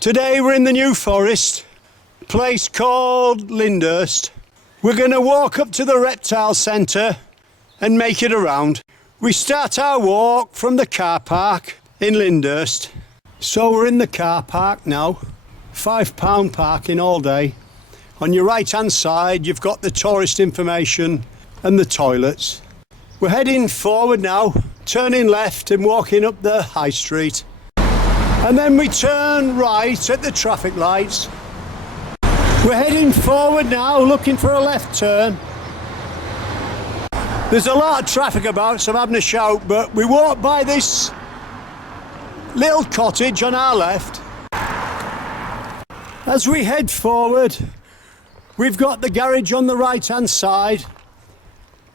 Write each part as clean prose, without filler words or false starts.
Today we're in the New Forest, a place called Lyndhurst. We're going to walk up to the Reptile Centre and make it around. We start our walk from the car park in Lyndhurst. So we're in the car park now, £5 parking all day. On your right hand side you've got the tourist information and the toilets. We're heading forward now, turning left and walking up the high street. And then we turn right at the traffic lights. We're heading forward now, looking for a left turn. There's a lot of traffic about, so I'm having a shout, but we walk by this little cottage on our left. As we head forward, we've got the garage on the right hand side.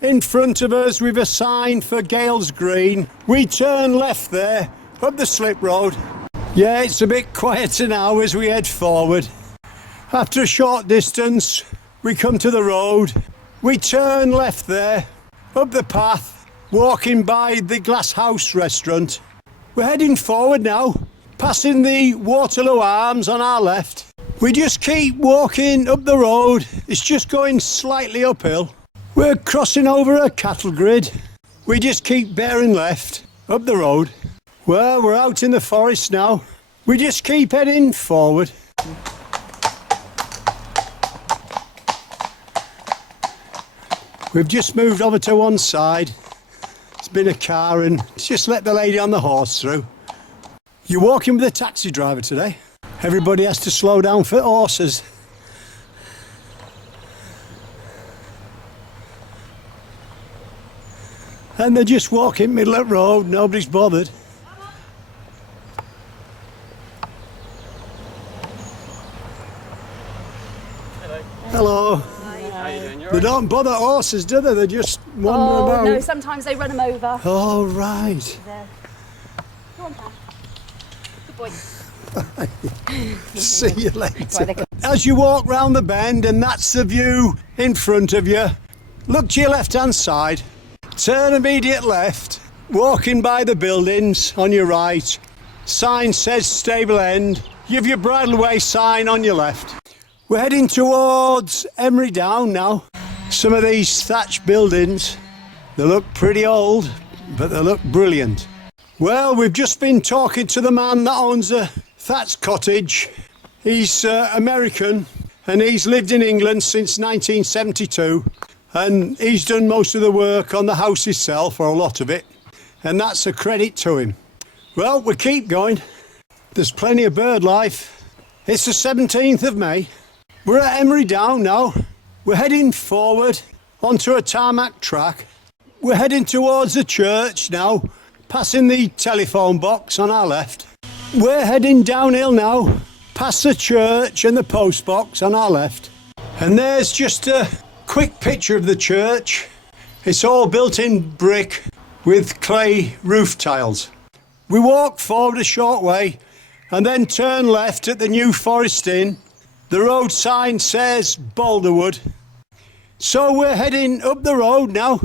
In front of us we've a sign for Gales Green. We turn left there, up the slip road. Yeah, it's a bit quieter now as we head forward. After a short distance, we come to the road. We turn left there, up the path, walking by the Glass House restaurant. We're heading forward now, passing the Waterloo Arms on our left. We just keep walking up the road. It's just going slightly uphill. We're crossing over a cattle grid. We just keep bearing left, up the road. Well, we're out in the forest now. We just keep heading forward. We've just moved over to one side. It's been a car and just let the lady on the horse through. You're walking with a taxi driver today. Everybody has to slow down for horses. And they're just walking middle of the road, nobody's bothered. Hello. Hi. How you doing? They don't bother horses, do they? They just wander about. No, sometimes they run them over. Oh, right. Come on, Pam. Good boy. See you later. As you walk round the bend, and that's the view in front of you, look to your left-hand side, turn immediate left, walking by the buildings on your right. Sign says stable end. You've your bridleway sign on your left. We're heading towards Emery Down now. Some of these thatch buildings, they look pretty old, but they look brilliant. Well, we've just been talking to the man that owns a thatch cottage. He's American and he's lived in England since 1972, and he's done most of the work on the house itself, or a lot of it, and that's a credit to him. Well, we keep going. There's plenty of bird life. It's the 17th of May. We're at Emery Down now. We're heading forward onto a tarmac track. We're heading towards the church now, passing the telephone box on our left. We're heading downhill now, past the church and the post box on our left. And there's just a quick picture of the church. It's all built in brick with clay roof tiles. We walk forward a short way and then turn left at the New Forest Inn. The road sign says Boulderwood. So we're heading up the road now.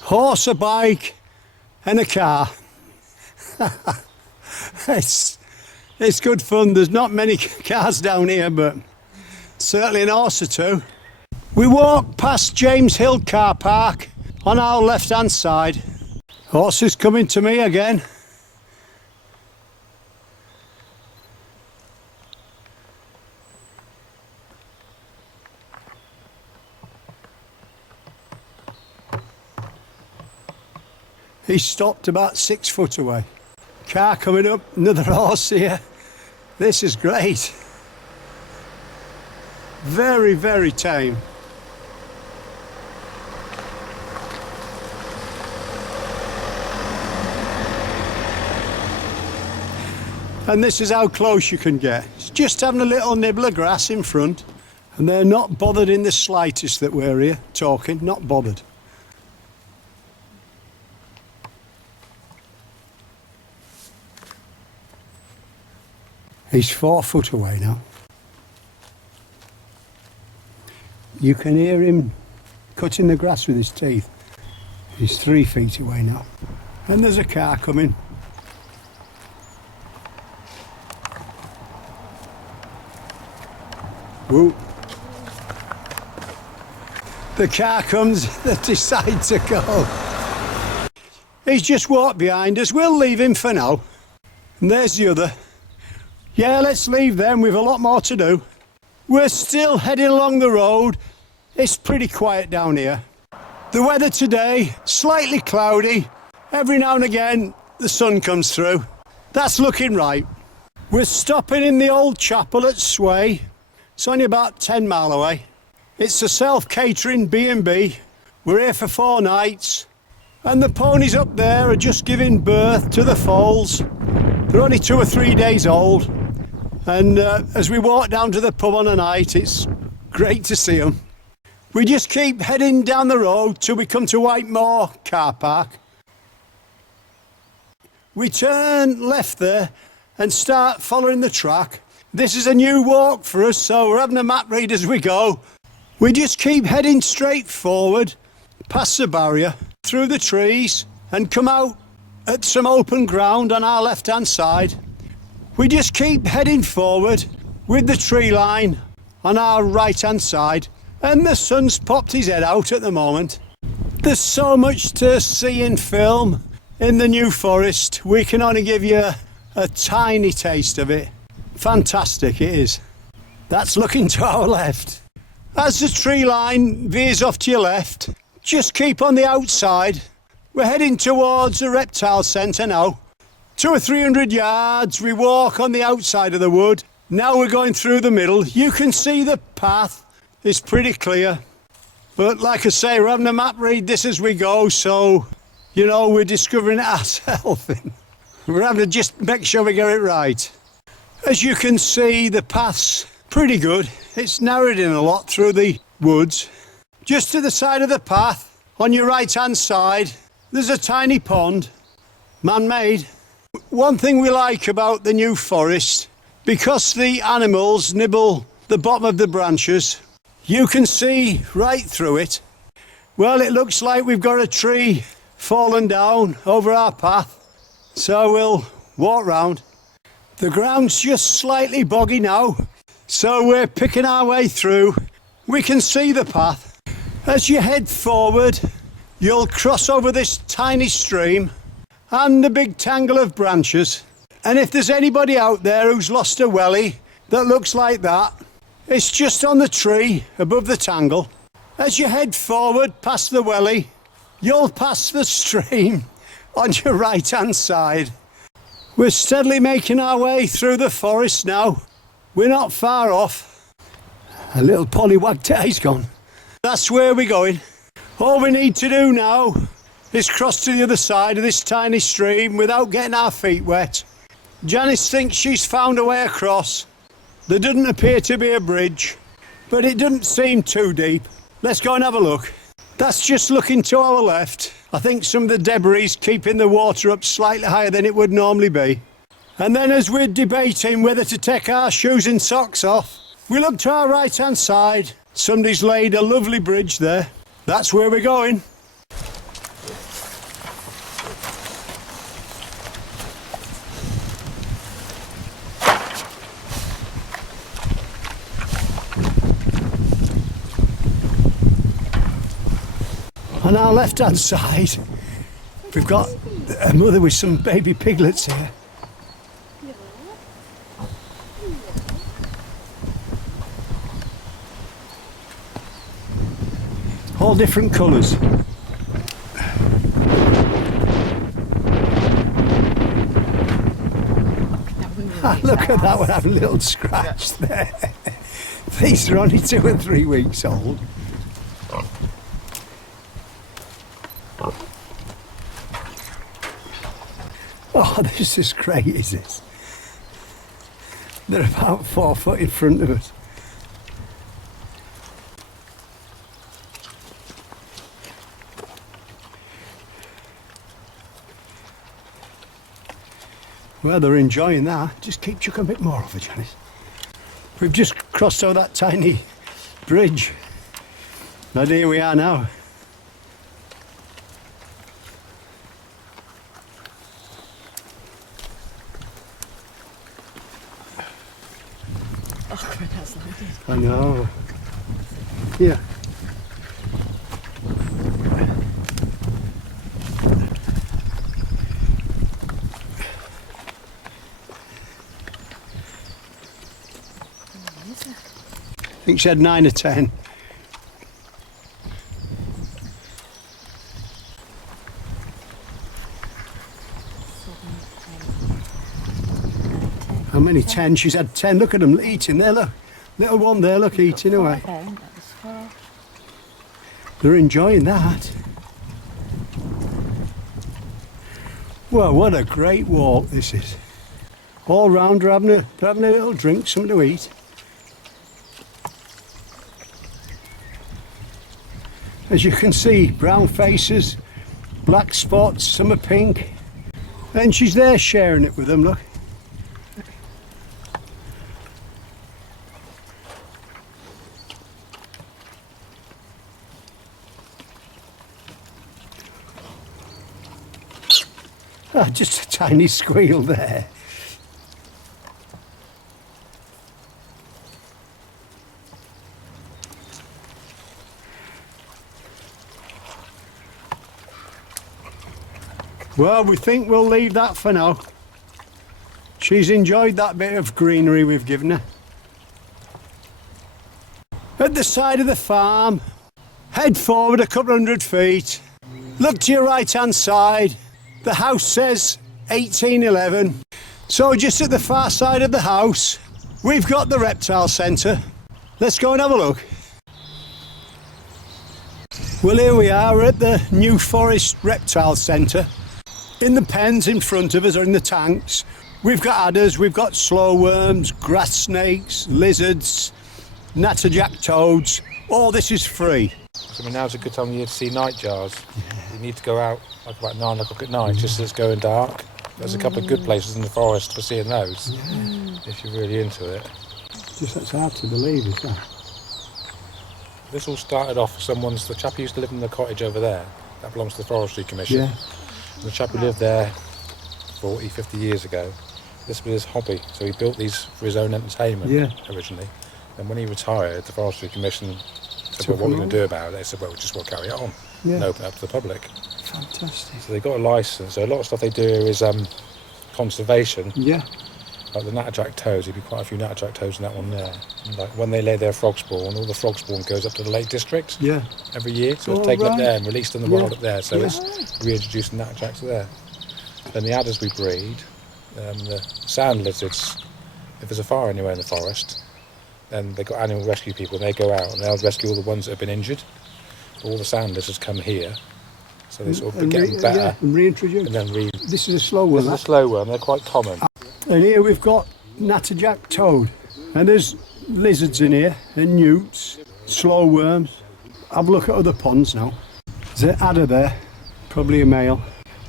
Horse, a bike and a car. It's good fun. There's not many cars down here, but certainly an horse or two. We walk past James Hill car park on our left hand side. Horse is coming to me again. He stopped about 6 foot away. Car coming up, another horse here. This is great. Very, very tame. And this is how close you can get. It's just having a little nibble of grass in front, and they're not bothered in the slightest that we're here talking, not bothered. He's 4 foot away now. You can hear him cutting the grass with his teeth. He's 3 feet away now. And there's a car coming. Whoop. The car comes, they decide to go. He's just walked behind us, we'll leave him for now. And there's the other. Yeah, let's leave them, we've a lot more to do. We're still heading along the road. It's pretty quiet down here. The weather today, slightly cloudy. Every now and again, the sun comes through. That's looking right. We're stopping in the old chapel at Sway. It's only about 10 mile away. It's a self-catering B&B. We're here for 4 nights. And the ponies up there are just giving birth to the foals. They're only 2 or 3 days old. And as we walk down to the pub on a night, it's great to see them. We just keep heading down the road till we come to Whitemore car park. We turn left there and start following the track. This is a new walk for us, so we're having a map read as we go. We just keep heading straight forward, past the barrier, through the trees, and come out at some open ground on our left-hand side. We just keep heading forward with the tree line on our right-hand side, and the sun's popped his head out at the moment. There's so much to see and film in the New Forest. We can only give you a tiny taste of it. Fantastic it is. That's looking to our left. As the tree line veers off to your left, just keep on the outside. We're heading towards the Reptile Centre now. 200 or 300 yards, we walk on the outside of the wood. Now we're going through the middle. You can see the path, it's pretty clear. But like I say, we're having a map read this as we go, so, you know, we're discovering it ourselves. We're having to just make sure we get it right. As you can see, the path's pretty good. It's narrowed in a lot through the woods. Just to the side of the path, on your right-hand side, there's a tiny pond, man-made. One thing we like about the New Forest, because the animals nibble the bottom of the branches, you can see right through it. Well, it looks like we've got a tree fallen down over our path, so we'll walk round. The ground's just slightly boggy now, so we're picking our way through. We can see the path. As you head forward, you'll cross over this tiny stream and the big tangle of branches. And if there's anybody out there who's lost a welly that looks like that, it's just on the tree above the tangle. As you head forward past the welly, you'll pass the stream on your right-hand side. We're steadily making our way through the forest now. We're not far off. A little pollywag tail's gone. That's where we're going. All we need to do now is cross to the other side of this tiny stream without getting our feet wet. Janice thinks she's found a way across. There doesn't appear to be a bridge, but it doesn't seem too deep. Let's go and have a look. That's just looking to our left. I think some of the debris is keeping the water up slightly higher than it would normally be. And then as we're debating whether to take our shoes and socks off, we look to our right-hand side. Somebody's laid a lovely bridge there. That's where we're going. On our left-hand side, we've got a mother with some baby piglets here. All different colours. Look at that one having a little scratch there. These are only 2 or 3 weeks old. Oh, this is great, is this? They're about 4 foot in front of us. Well, they're enjoying that. Just keep chucking a bit more over, Janice. We've just crossed over that tiny bridge. And here we are now. Oh, God, that's landed. I know. Yeah. I think she had 9 or 10. How many? 10? She's had 10. Look at them eating there, look. Little one there, look, eating away. They're enjoying that. Well, what a great walk this is. All round, they're having a little drink, something to eat. As you can see, brown faces, black spots, some are pink. And she's there sharing it with them, look. Ah, just a tiny squeal there. Well, we think we'll leave that for now. She's enjoyed that bit of greenery we've given her. At the side of the farm, head forward a couple 100 feet. Look to your right hand side. The house says 1811. So just at the far side of the house, we've got the Reptile Centre. Let's go and have a look. Well, here we are, we're at the new Forest Reptile Centre. In the pens in front of us, or in the tanks, we've got adders, we've got slow worms, grass snakes, lizards, natterjack toads. All this is free. So, I mean, now's a good time of year to see nightjars. You need to go out like about 9 o'clock at night, just as it's going dark. There's a couple of good places in the forest for seeing those, if you're really into it. Just that's hard to believe, is that? This all started off the chap who used to live in the cottage over there. That belongs to the Forestry Commission. Yeah. The chap who lived there 40, 50 years ago, this was his hobby. So he built these for his own entertainment originally. And when he retired, the Forestry Commission said, well, what are we going to do about it? They said, well, we just will carry it on and open it up to the public. Fantastic. So they got a licence. So a lot of stuff they do is conservation. Yeah. Like the natterjack toads, there'd be quite a few natterjack toads in that one there. And like when they lay their frog spawn, all the frog spawn goes up to the Lake District every year. So it's taken up there and released in the wild up there. So it's reintroducing natterjacks there. Then the adders we breed, the sand lizards, if there's a fire anywhere in the forest, then they've got animal rescue people and they go out and they'll rescue all the ones that have been injured. All the sand lizards come here. So they sort of get them better. Yeah, and reintroduce. And then This is a slow one. This is a slow one, they're quite common. And here we've got natterjack toad. And there's lizards in here, and newts, slow worms. Have a look at other ponds now. There's an adder there, probably a male.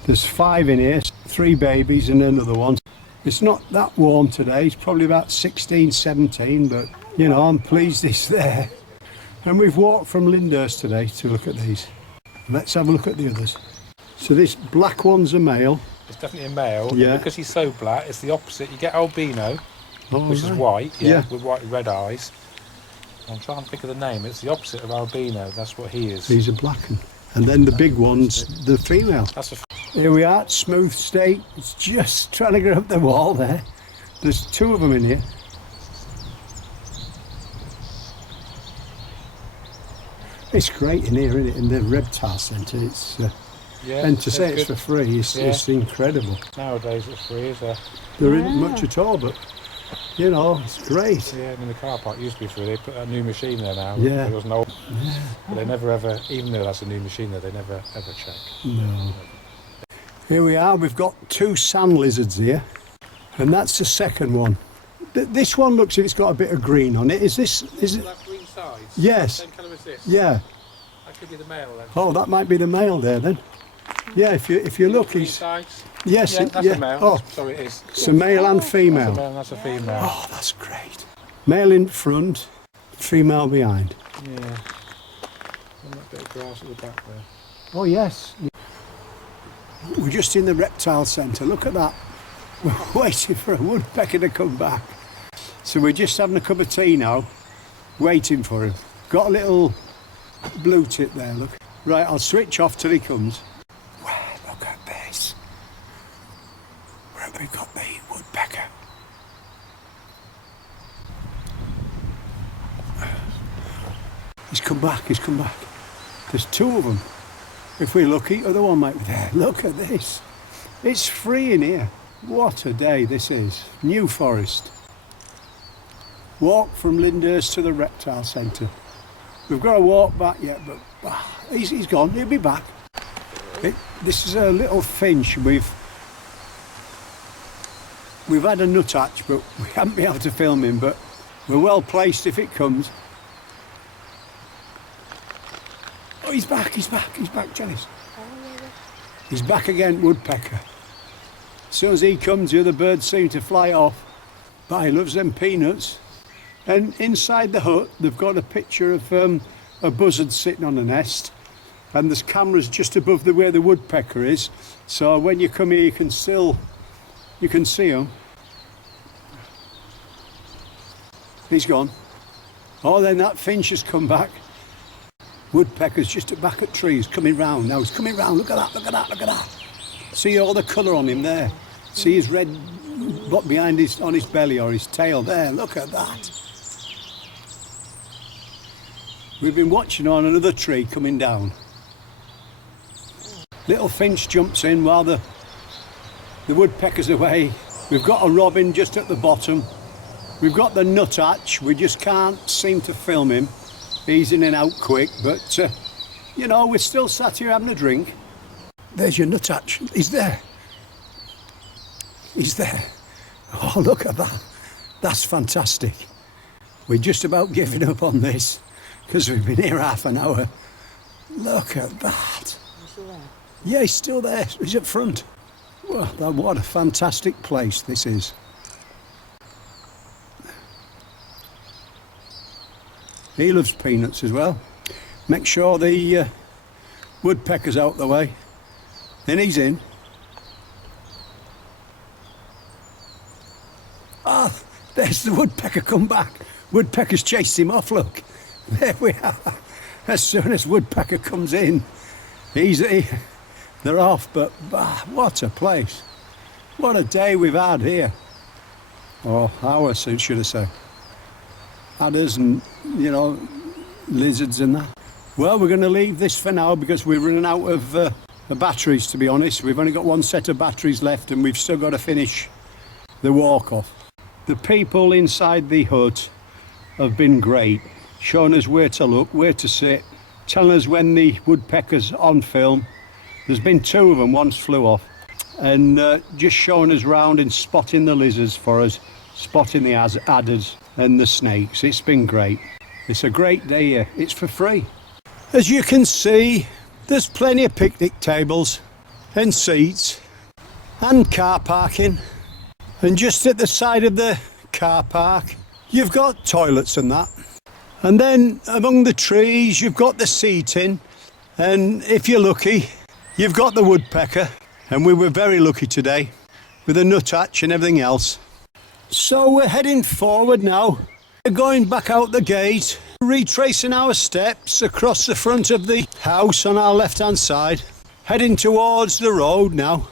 There's 5 in here, 3 babies and another one. It's not that warm today, it's probably about 16, 17, but you know, I'm pleased it's there. And we've walked from Lyndhurst today to look at these. Let's have a look at the others. So this black one's a male. It's definitely a male. Yeah. Because he's so black, it's the opposite. You get albino, which is white, with white and red eyes. I'm trying to think of the name. It's the opposite of albino. That's what he is. He's a black one. And then the big one's the female. That's a Here we are, Smooth State. It's just trying to get up the wall there. There's 2 of them in here. It's great in here, isn't it? In the Reptile Centre. It's and to say it's for free, it's incredible. Nowadays it's free, is there? There isn't much at all, but you know, it's great. Yeah, I mean the car park used to be free. They put a new machine there now. Yeah. There was an old, but they never ever, even though that's a new machine there, they never ever check. No. Here we are. We've got 2 sand lizards here, and that's the second one. This one looks like it's got a bit of green on it. Is it? That green sides. Yes. Same colour as this. Yeah. That could be the male then. Oh, that might be the male there then. Yeah, if you look, he's Sides. yes, Yeah, that's a male. Oh, Sorry, it is. it's a male and That's a female. male and that's a female. Oh, that's great. Male in front, female behind. Yeah. And that bit of grass at the back there. Oh yes. We're just in the Reptile Centre. Look at that. We're waiting for a woodpecker to come back. So we're just having a cup of tea now, waiting for him. Got a little blue tip there, look. Right, I'll switch off till he comes. Well, look at this. Where have we got the woodpecker? He's come back, he's come back. There's two of them. If we're lucky, other one might be there. Look at this. It's free in here. What a day this is. New Forest. Walk from Lyndhurst to the Reptile Centre. We've got to walk back yet, but he's gone. He'll be back. This is a little finch. We've had a nuthatch, but we haven't been able to film him, but we're well placed if it comes. Oh, he's back, Janice. He's back again, woodpecker. As soon as he comes, the other birds seem to fly off. But he loves them peanuts. And inside the hut, they've got a picture of a buzzard sitting on a nest. And there's cameras just above where the woodpecker is. So when you come here, you can see him. He's gone. Oh, then that finch has come back. Woodpecker's just at back at trees, coming round now. He's coming round. Look at that, look at that, look at that. See all the colour on him there. See his red what behind on his belly or his tail there. Look at that. We've been watching on another tree coming down. Little finch jumps in while the woodpecker's away. We've got a robin just at the bottom. We've got the nuthatch. We just can't seem to film him. He's in and out quick, but you know, we're still sat here having a drink. There's your nuthatch. He's there. He's there. Oh, look at that. That's fantastic. We're just about giving up on this because we've been here half an hour. Look at that. He's still there? Yeah, he's still there. He's up front. Well, what a fantastic place this is. He loves peanuts as well. Make sure the woodpecker's out the way. Then he's in. Ah, there's the woodpecker come back. Woodpecker's chased him off, look. There we are. As soon as woodpecker comes in, they're off, but what a place. What a day we've had here. Or hours, should I say. Adders and, you know, lizards and that. Well, we're going to leave this for now because we're running out of batteries, to be honest. We've only got one set of batteries left and we've still got to finish the walk off. The people inside the hut have been great, showing us where to look, where to sit, telling us when the woodpecker's on film. There's been two of them, once flew off, and just showing us round and spotting the lizards for us, spotting the adders and the snakes. It's been great. It's a great day here. It's for free. As you can see, there's plenty of picnic tables and seats and car parking. And just at the side of the car park, you've got toilets and that. And then among the trees, you've got the seating. And if you're lucky, you've got the woodpecker. And we were very lucky today with the nuthatch and everything else. So we're heading forward now. We're going back out the gate, retracing our steps across the front of the house on our left-hand side, heading towards the road now.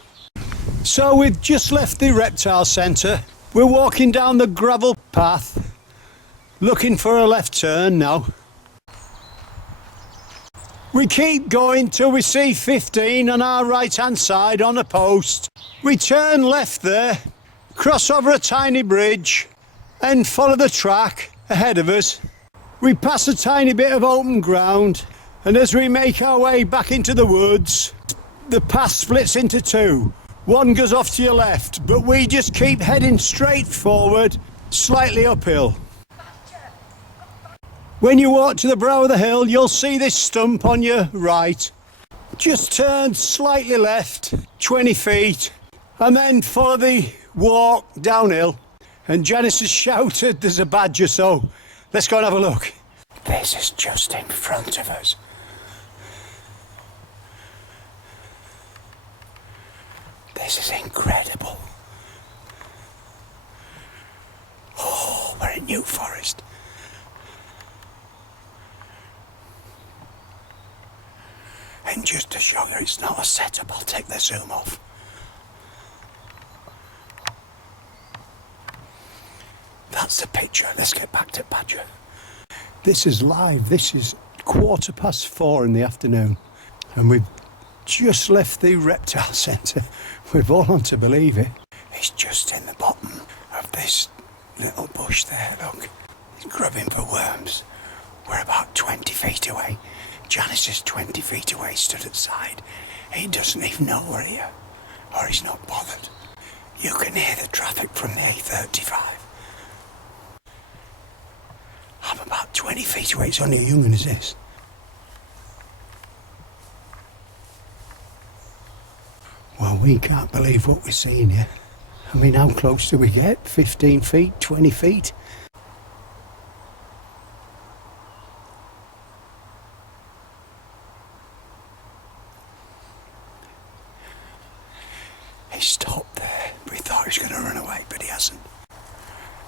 So we've just left the Reptile Centre. We're walking down the gravel path, looking for a left turn now. We keep going till we see 15 on our right-hand side on a post. We turn left there, cross over a tiny bridge and follow the track ahead of us. We pass a tiny bit of open ground, and as we make our way back into the woods, the path splits into two. One goes off to your left, but we just keep heading straight forward, slightly uphill. When you walk to the brow of the hill, you'll see this stump on your right. Just turn slightly left, 20 feet, and then follow the walk downhill. And Janice has shouted there's a badger, so let's go and have a look. This is just in front of us. This is incredible. Oh, we're in New Forest. And just to show you it's not a setup, I'll take the zoom off. That's the picture. Let's get back to Badger. This is live. This is 4:15 in the afternoon. And we've just left the Reptile Centre. We've all on to believe it. It's just in the bottom of this little bush there, look. He's grubbing for worms. We're about 20 feet away. Janice is 20 feet away, stood at the side. He doesn't even know we're here, or he's not bothered. You can hear the traffic from the A35. I'm about 20 feet away, it's only a young one as this. Well, we can't believe what we're seeing here. I mean, how close do we get? 15 feet, 20 feet? He stopped there. We thought he was going to run away, but he hasn't.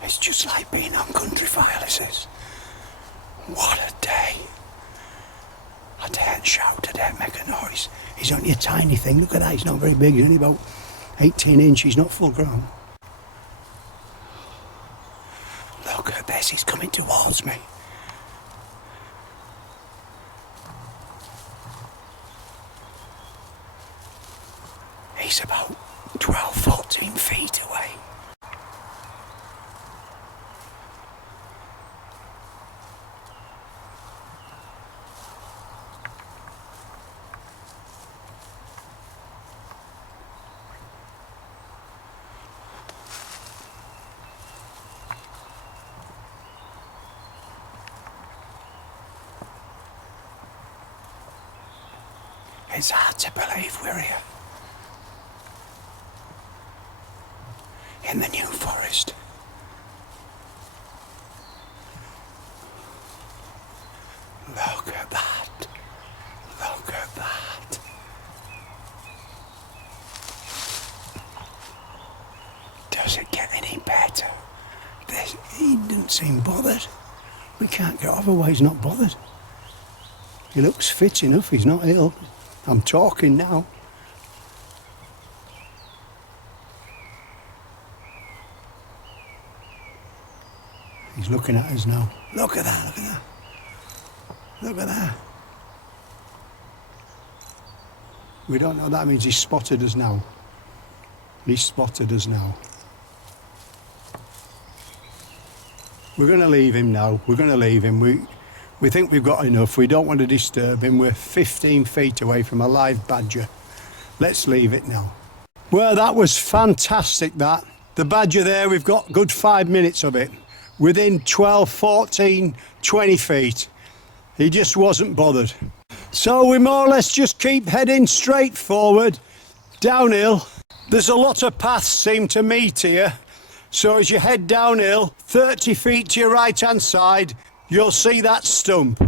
It's just like being on Country File, this is. What a day. I daren't shout, I daren't make a noise. He's only a tiny thing, look at that, he's not very big, he's only about 18 inches, he's not full grown. Look at this, he's coming towards me. He's about 12, 14 feet away. It's hard to believe we're here. In the New Forest. Look at that. Look at that. Does it get any better? He doesn't seem bothered. We can't get otherwise he's not bothered. He looks fit enough, he's not ill. I'm talking now. He's looking at us now. Look at that, look at that. Look at that. We don't know, that means he's spotted us now. He's spotted us now. We're going to leave him now. We're going to leave him. We think we've got enough. We don't want to disturb him. We're 15 feet away from a live badger. Let's leave it now. Well, that was fantastic, that. The badger there, we've got good 5 minutes of it. Within 12, 14, 20 feet. He just wasn't bothered. So we more or less just keep heading straight forward, downhill. There's a lot of paths seem to meet here. So as you head downhill, 30 feet to your right-hand side, you'll see that stump.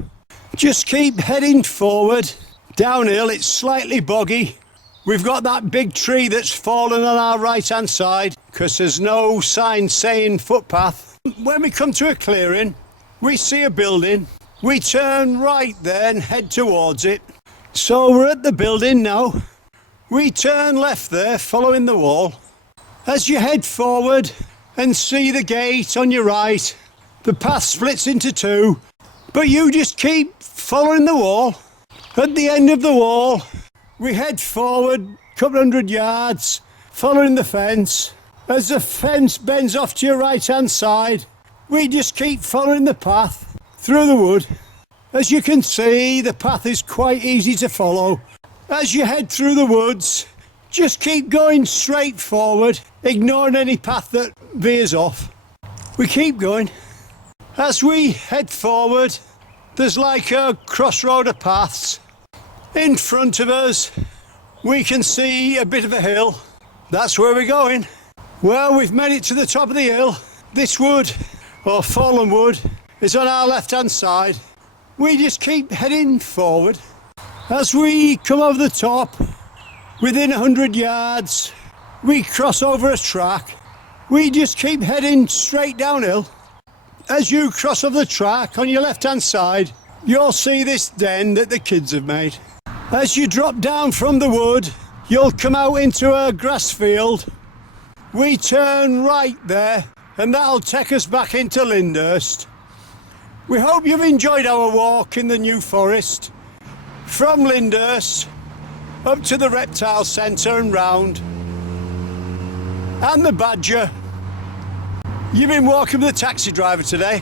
Just keep heading forward, downhill, it's slightly boggy. We've got that big tree that's fallen on our right-hand side, because there's no sign saying footpath. When we come to a clearing, we see a building. We turn right there and head towards it. So we're at the building now. We turn left there, following the wall. As you head forward and see the gate on your right, the path splits into two, but you just keep following the wall. At the end of the wall, we head forward a couple hundred yards, following the fence. As the fence bends off to your right-hand side, we just keep following the path through the wood. As you can see, the path is quite easy to follow. As you head through the woods, just keep going straight forward, ignoring any path that veers off. We keep going. As we head forward, there's like a crossroad of paths. In front of us, we can see a bit of a hill. That's where we're going. Well, we've made it to the top of the hill. This wood, or fallen wood, is on our left-hand side. We just keep heading forward. As we come over the top, within 100 yards, we cross over a track. We just keep heading straight downhill. As you cross over the track on your left-hand side, you'll see this den that the kids have made. As you drop down from the wood, you'll come out into a grass field. We turn right there, and that'll take us back into Lyndhurst. We hope you've enjoyed our walk in the New Forest, from Lyndhurst up to the Reptile Centre and round, and the Badger. You've been walking with the taxi driver today.